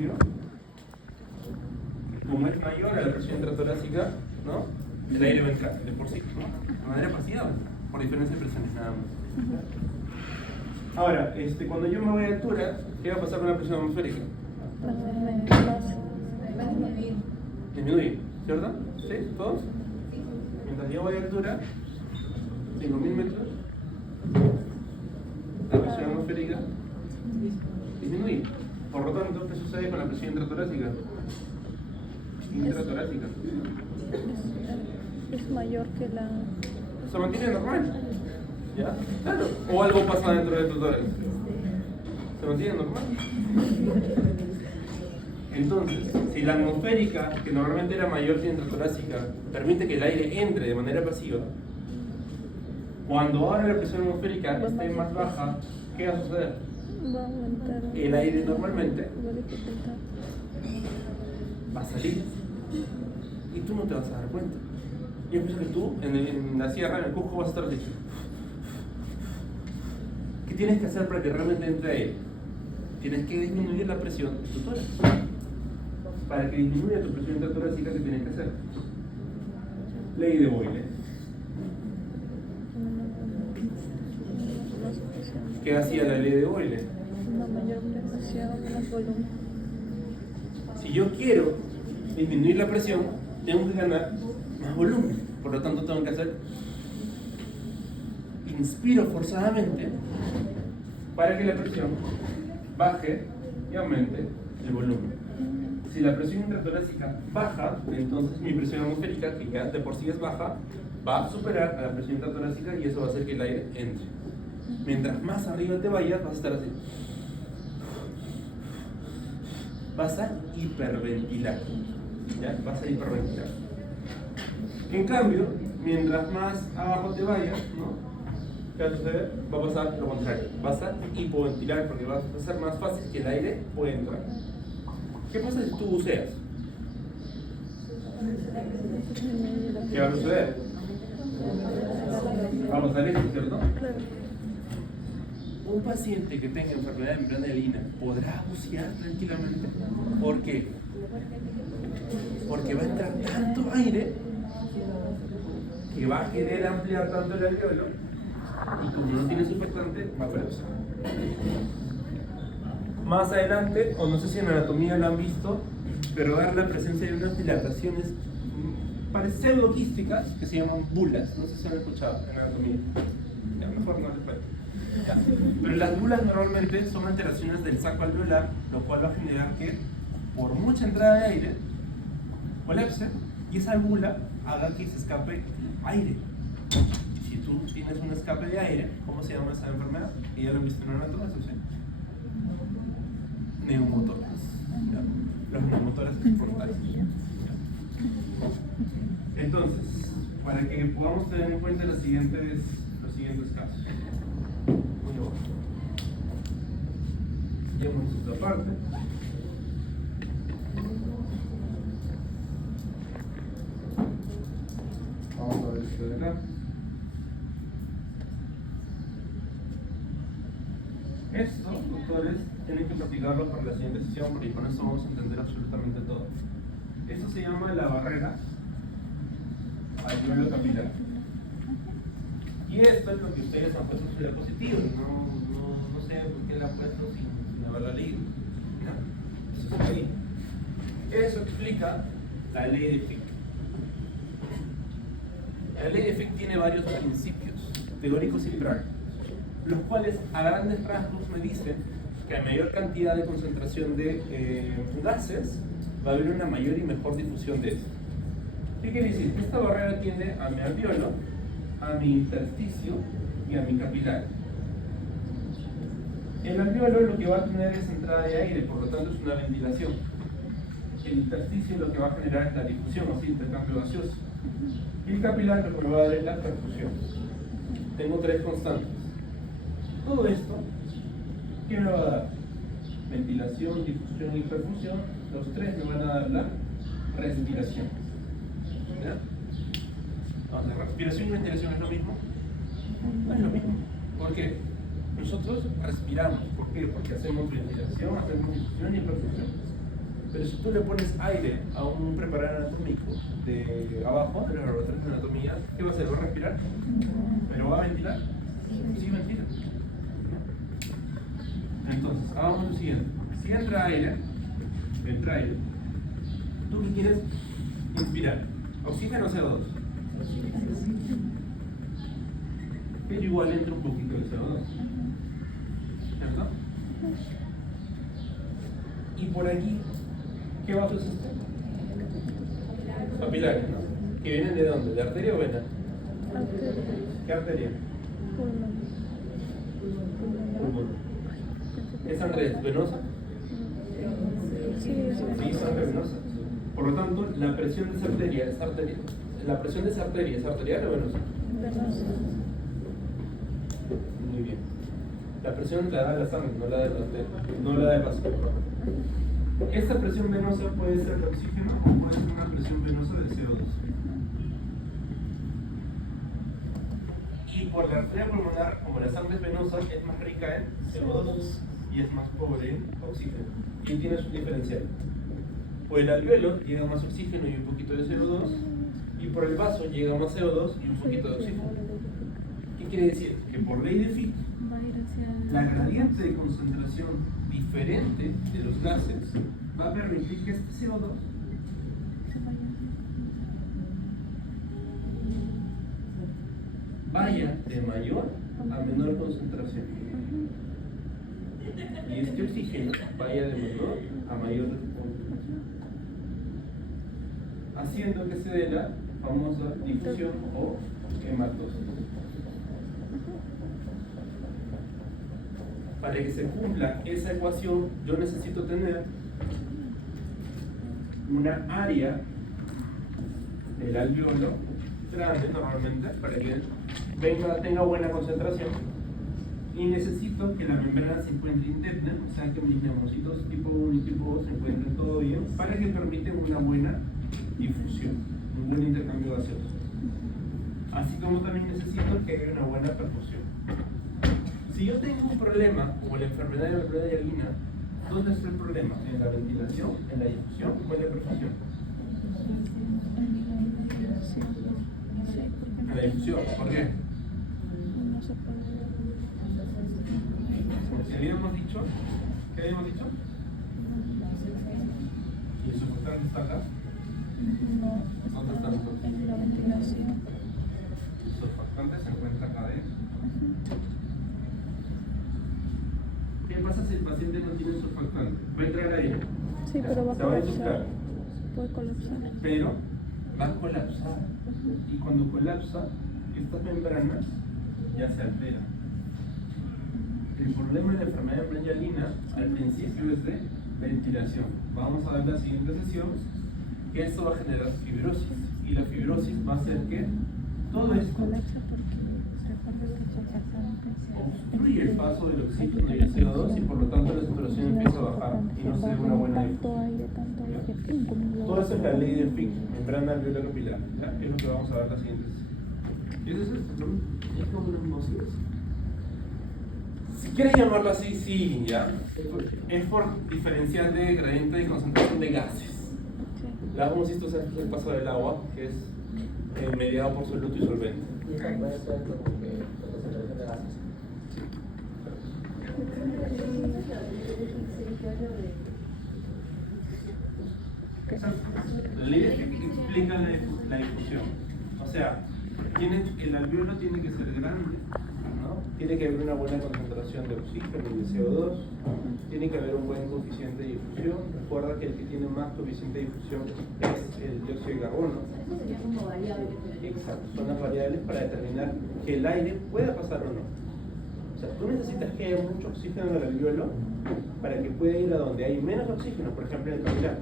cambio, como es mayor a la presión intratorácica, ¿no? El aire va a entrar de por sí, ¿no? De manera pasiva, por diferencia de presiones nada más. Ahora, cuando yo me voy a altura, ¿qué va a pasar con la presión atmosférica? Disminuye, ¿cierto? ¿Sí? ¿Todos? Mientras yo voy a altura, 5.000 metros, la presión atmosférica disminuye. Por lo tanto, ¿qué sucede con la presión intratorácica? Intratorácica. Es mayor que la... Se mantiene normal. ¿Ya? Claro. O algo pasa dentro del tórax. Se mantiene normal. Entonces, si la atmosférica, que normalmente era mayor que la intratorácica, permite que el aire entre de manera pasiva, cuando ahora la presión atmosférica esté más baja, ¿qué va a suceder? Va a aumentar. El aire normalmente Va a dificultar. va a salir y tú no te vas a dar cuenta. Yo pienso que tú en la sierra, en el Cusco, vas a estar así. ¿Qué tienes que hacer para que realmente entre aire? Tienes que disminuir la presión de tu tórax. Para que disminuya tu presión intratorácica, ¿qué tienes que hacer? Ley de Boyle. ¿Qué hacía la ley de Boyle? Una mayor presión, menos volumen. Si yo quiero disminuir la presión, tengo que ganar más volumen. Por lo tanto, tengo que hacer... Inspiro forzadamente para que la presión baje y aumente el volumen. Si la presión intratorácica baja, entonces mi presión atmosférica, que ya de por sí es baja, va a superar a la presión intratorácica y eso va a hacer que el aire entre. Mientras más arriba te vayas, vas a estar así. Vas a hiperventilar. ¿Ya? Vas a hiperventilar. En cambio, mientras más abajo te vayas, ¿no? ¿Qué va a suceder? Va a pasar lo contrario. Vas a hipoventilar porque va a ser más fácil que el aire pueda entrar. ¿Qué pasa si tú buceas? ¿Qué va a suceder? Vamos a salir, ¿cierto? Un paciente que tenga enfermedad de membrana hialina podrá bucear tranquilamente. ¿Por qué? Porque va a entrar tanto aire que va a querer ampliar tanto el alveolo y como no tiene surfactante, va a colapsar. Más adelante, o no sé si en anatomía lo han visto, pero dar la presencia de unas dilataciones pseudoquísticas que se llaman bulas. No sé si han escuchado en anatomía. Ya, mejor no les cuento. Pero las bulas normalmente son alteraciones del saco alveolar, lo cual va a generar que por mucha entrada de aire colapse y esa bula haga que se escape aire. Si tú tienes un escape de aire, ¿cómo se llama esa enfermedad? Y ya lo han visto en anatomía, ¿sí? Neumotórax. Los neumotórax portales. Entonces, para que podamos tener en cuenta los siguientes casos. Ya hemos visto esta parte. Vamos a ver esto de acá. Esto, doctores, tienen que practicarlo para la siguiente sesión porque con eso vamos a entender absolutamente todo. Esto se llama la barrera alveolo capilar. Y esto es lo que ustedes han puesto en su diapositiva. No sé por qué la han puesto sin haberla leído. No, eso está ahí. Eso explica la ley de Fick. La ley de Fick tiene varios principios teóricos y prácticos, los cuales a grandes rasgos me dicen que a mayor cantidad de concentración de gases va a haber una mayor y mejor difusión de esto. ¿Qué quiere decir? Esta barrera tiene a mi alveolo, a mi intersticio y a mi capilar. El alveolo lo que va a tener es entrada de aire, por lo tanto es una ventilación. El intersticio lo que va a generar es la difusión, o sea, intercambio gaseoso. Y el capilar lo que me va a dar es la perfusión. Tengo tres constantes. Todo esto, ¿qué me va a dar? Ventilación, difusión y perfusión. Los tres me van a dar la respiración. ¿Ya? No, la respiración y ventilación es lo mismo. No es lo mismo. ¿Por qué? Nosotros respiramos. ¿Por qué? Porque hacemos ventilación, hacemos difusión y perfusión. Pero si tú le pones aire a un preparador anatómico de abajo, de los laboratorios de anatomía, ¿qué va a hacer? ¿Va a respirar? ¿Pero va a ventilar? Sí, ventila. Entonces, hagamos lo siguiente. Si entra aire, ¿tú qué quieres inspirar? ¿Oxígeno o CO2? Pero igual entra un poquito de CO2. ¿Cierto? Y por aquí, ¿qué vasos están? Capilares, ¿no? ¿Que vienen de dónde? ¿De arteria o vena? Arteria. ¿Qué arteria? Pulmón. Pulmón. ¿Es sangre venosa? Sí, es Sí, sangre venosa. Por lo tanto, la presión de esa arteria es arterial. ¿La presión de esa arteria es arterial o venosa? venosa. Muy bien. La presión la da la sangre, no la da la arteria, no la da el vaso. Esta presión venosa puede ser de oxígeno o puede ser una presión venosa de CO2. Y por la arteria pulmonar, como la sangre es venosa, es más rica en CO2 y es más pobre en oxígeno. Y tiene su diferencial. Por el alvéolo llega más oxígeno y un poquito de CO2, y por el vaso llega más CO2 y un poquito de oxígeno. ¿Qué quiere decir? Que por ley de Fick, la gradiente de concentración diferente de los gases va a permitir que este CO2 vaya de mayor a menor concentración. Y este oxígeno vaya de menor a mayor concentración, haciendo que se dé la famosa difusión o hematosis. Para que se cumpla esa ecuación, yo necesito tener una área del alvéolo grande normalmente, para que tenga buena concentración, y necesito que la membrana se encuentre interna, o sea que mis neumocitos tipo 1 y tipo 2 se encuentren todo bien, para que permiten una buena difusión, un buen intercambio gaseoso. Así como también necesito que haya una buena perfusión. Si yo tengo un problema, como la enfermedad de la Brugada-Yaguina, ¿dónde está el problema? ¿En la ventilación, en la difusión o en la perfusión? En la difusión, ¿por qué? No se puede. Porque habíamos dicho, ¿qué habíamos dicho? ¿Y el surfactante está acá? No. ¿Dónde está entonces? En la ventilación. El surfactante se encuentra acá adentro. ¿Qué pasa si el paciente no tiene surfactante? Va a entrar aire. Sí, pero va a Se va a colapsar. infectar. Puede colapsar. Pero va a colapsar. Y cuando colapsa, estas membranas ya se alteran. El problema de la enfermedad de Brugada-Yaguina al principio es de ventilación. Vamos a ver la siguiente sesión que esto va a generar fibrosis. Y la fibrosis va a hacer que todo esto Colapsa porque recuerda que el surfactante obstruye el paso del oxígeno y el CO2 y por lo tanto la saturación empieza a bajar y no se ve una buena difusión. tanto aire que pinto. Todo eso es la ley de Fick, membrana alveolar capilar. ¿Ya? Es lo que vamos a ver la siguiente sesión. ¿Y eso es esto? ¿No? Es como una hipnosis. Si quieres llamarlo así, sí, ya. Es por diferencial de gradiente de concentración de gases. La homocistosis es el paso del agua, que es mediado por soluto y solvente. La ley de Fick explica la difusión. O sea, el alvéolo tiene que ser grande, ¿no? Tiene que haber una buena concentración de oxígeno y de CO2, tiene que haber un buen coeficiente de difusión. Recuerda que el que tiene más coeficiente de difusión es el dióxido de carbono. Exacto, son las variables para determinar que el aire pueda pasar o no. O sea, tú necesitas que haya mucho oxígeno en el alvéolo para que pueda ir a donde hay menos oxígeno, por ejemplo en el capilar.